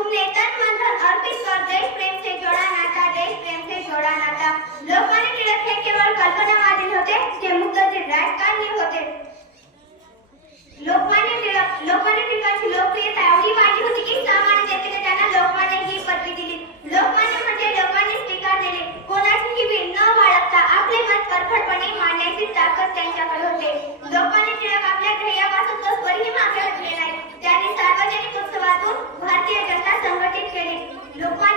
तुमने तन मन धन अर्पित कर देश प्रेम से जोड़ा नाता देश प्रेम से जोड़ा नाता। लोकमान्य टिळक हे केवळ कल्पनावादी होते जे मुद्दाचे राजकारणी होते. Lo cual